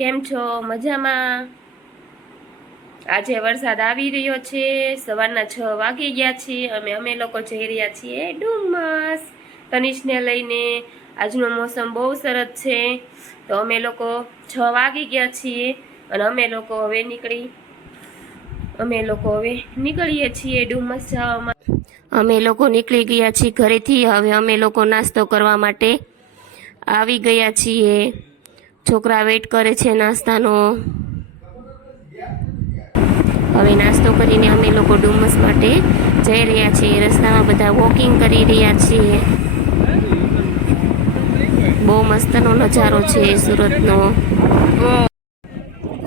કેમ છો? મજામાં? આજે વરસાદ આવી રહ્યો છે. સવારના છ વાગી ગયા છે. અમે અમે લોકો જઈ રહ્યા છીએ ડુમસ. તનિષને લઈને આજનો મોસમ બહુ સરસ છે. તો અમે લોકો છ વાગી ગયા છીએ અને અમે લોકો હવે નીકળી, અમે લોકો હવે નીકળીએ છીએ ડુમસ જવામાં. અમે લોકો નીકળી ગયા છીએ ઘરેથી. હવે અમે લોકો નાસ્તો કરવા માટે આવી ગયા છીએ. છોકરા વેટ કરે છે નાસ્તાનો. હવે નાસ્તો કરીને અમે લોકો ડુમસ માટે જઈ રહ્યા છીએ. રસ્તામાં બધા વોકિંગ કરી રહ્યા છીએ. બહુ મસ્તનો નજારો છે સુરતનો.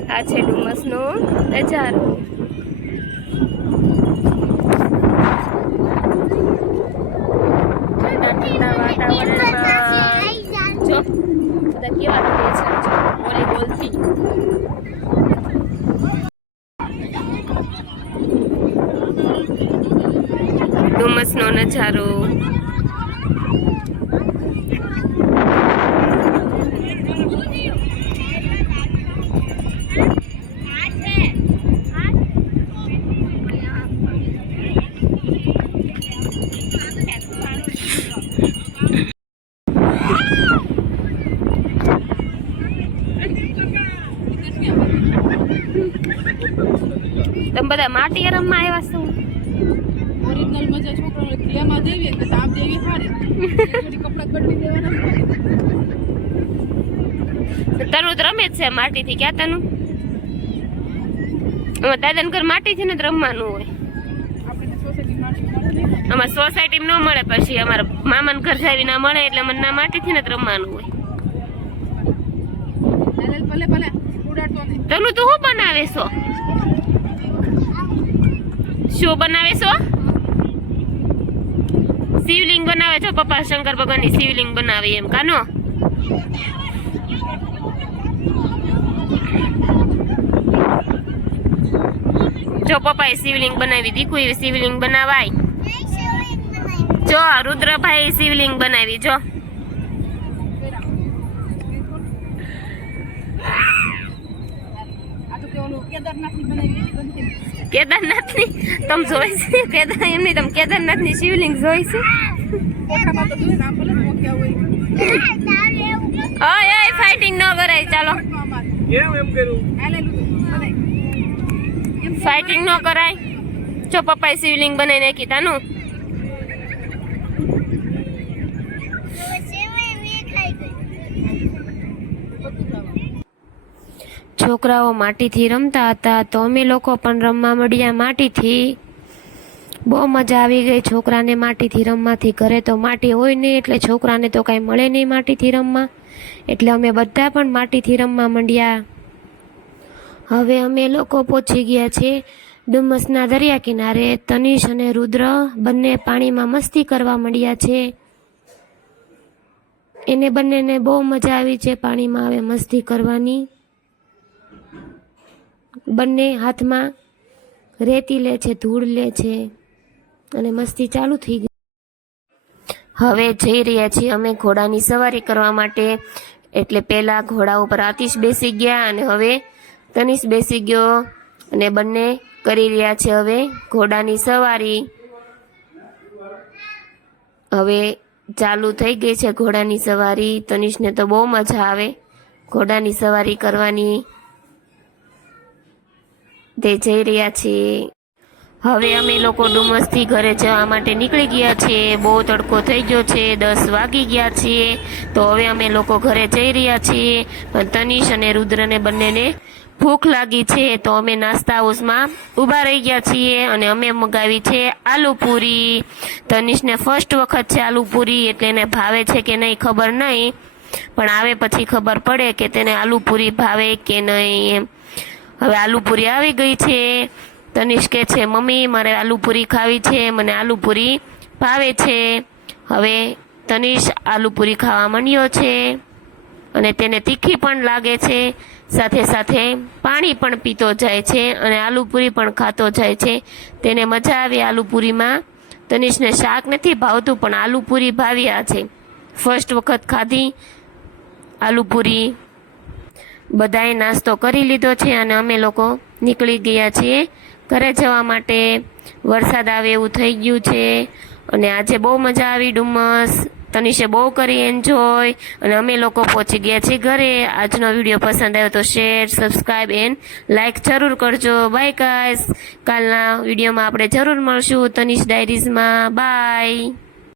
આ છે ડુમસનો નજારો ઠંડા ઠંડા વાતાવરણમાં જો બધા કેવા રમે છે વોલીબોલથી ડુમસનો નજારો. તમે બધા માટી રમવા આવ્યા છો? ઓરિજિનલ મજા છોકરાઓને ક્રિયામાં દેવી એટલે તો દેવી હારી. કપડાં બદલી દેવાના તનુ તો રમે જ છે માટીથી. ક્યાં તનુ? દાદા ઘર ઘર માટીથી ને જ રમવાનું હોય. અમારે સોસાયટી માટી ન મળે પછી અમારા મામા ઘર જાવી ના મળે એટલે મને ના માટીથી ને જ રમવાનું હોય. તનુ તું શું બનાવે છો? શું બનાવે છો? શિવલિંગ બનાવે છો? પપ્પા શંકર ભગવાનની શિવલિંગ બનાવે એમ કાનો જો પપ્પાએ શિવલિંગ બનાવી દીકુ એ શિવલિંગ બનાવાય. જો રુદ્રભાઈ શિવલિંગ બનાવી જો આ કેદારનાથની તમે જોઈ છે? કેદાર એમની તમે કેદારનાથની શિવલિંગ જોઈ છે? ઓય ફાઇટિંગ ન કરાય ચાલો. એમ એમ ફાઇટિંગ ન કરાય. જો પપ્પાએ શિવલિંગ બનાવી નાખી તાનું છોકરાઓ માટીથી રમતા હતા, તો અમે લોકો પણ રમવા મળ્યા માટીથી. બહુ મજા આવી ગઈ છોકરાને માટીથી રમવાથી. ઘરે તો માટી હોય નહીં, એટલે છોકરાને તો કાંઈ મળે નહીં માટીથી રમવા. એટલે અમે બધા પણ માટીથી રમવા માંડ્યા. હવે અમે લોકો પહોંચી ગયા છે ડુમસના દરિયા કિનારે. તનિષ અને રુદ્ર બંને પાણીમાં મસ્તી કરવા માંડ્યા છે. એને બંનેને બહુ મજા આવી છે પાણીમાં હવે મસ્તી કરવાની. બંને હાથમાં રેતી લે છે, ધૂળ લે છે અને મસ્તી ચાલુ થઈ ગઈ. હવે જઈ રહ્યા છીએ અમે ઘોડાની સવારી કરવા માટે. એટલે પહેલા ઘોડા ઉપર આતિશ બેસી ગયા અને હવે તનિષ બેસી ગયો અને બંને કરી રહ્યા છે હવે ઘોડાની સવારી. હવે ચાલુ થઈ ગઈ છે ઘોડાની સવારી. તનિષને તો બહુ મજા આવે ઘોડાની સવારી કરવાની. તે જઈ રહ્યા છીએ. હવે અમે લોકો ડુમસથી ઘરે જવા માટે નીકળી ગયા છીએ. બહુ તડકો થઈ ગયો છે, દસ વાગી ગયા છીએ. તો હવે અમે લોકો ઘરે જઈ રહ્યા છીએ. પણ તનિષ અને રુદ્રને બંનેને ભૂખ લાગી છે, તો અમે નાસ્તા હાઉસમાં ઊભા રહી ગયા છીએ અને અમે મગાવી છે આલુપુરી તનિષને ફર્સ્ટ વખત છે આલુપુરી એટલે એને ભાવે છે કે નહીં ખબર નહીં. પણ આવે પછી ખબર પડે કે તેને આલુપૂરી ભાવે કે નહીં એમ. હવે આલુપૂરી આવી ગઈ છે. તનિષ કહે છે, મમ્મી, મારે આલુપૂરી ખાવી છે, મને આલુપૂરી ભાવે છે. હવે તનિષ આલુપૂરી ખાવા માંડ્યો છે અને તેને તીખી પણ લાગે છે. સાથે સાથે પાણી પણ પીતો જાય છે અને આલુપૂરી પણ ખાતો જાય છે. તેને મજા આવી આલુપૂરીમાં તનિષને શાક નથી ભાવતું, પણ આલુપૂરી ભાવ્યા છે. ફર્સ્ટ વખત ખાધી આલુપુરી બધાએ નાસ્તો કરી લીધો છે અને અમે લોકો નીકળી ગયા છીએ. ઘરે જવા માટે વરસાદ આવે એવું થઈ ગયું છે અને આજે બહુ મજા આવી ડુમસ. તનિષે બહુ કરી એન્જોય અને અમે લોકો પહોંચી ગયા છીએ ઘરે. આજનો વીડિયો પસંદ આવ્યો તો શેર સબસ્ક્રાઈબ એન્ડ લાઇક જરૂર કરજો. બાય ગાઈસ કાલના વિડીયોમાં આપણે જરૂર મળશું. તનિષ ડાયરીઝમાં બાય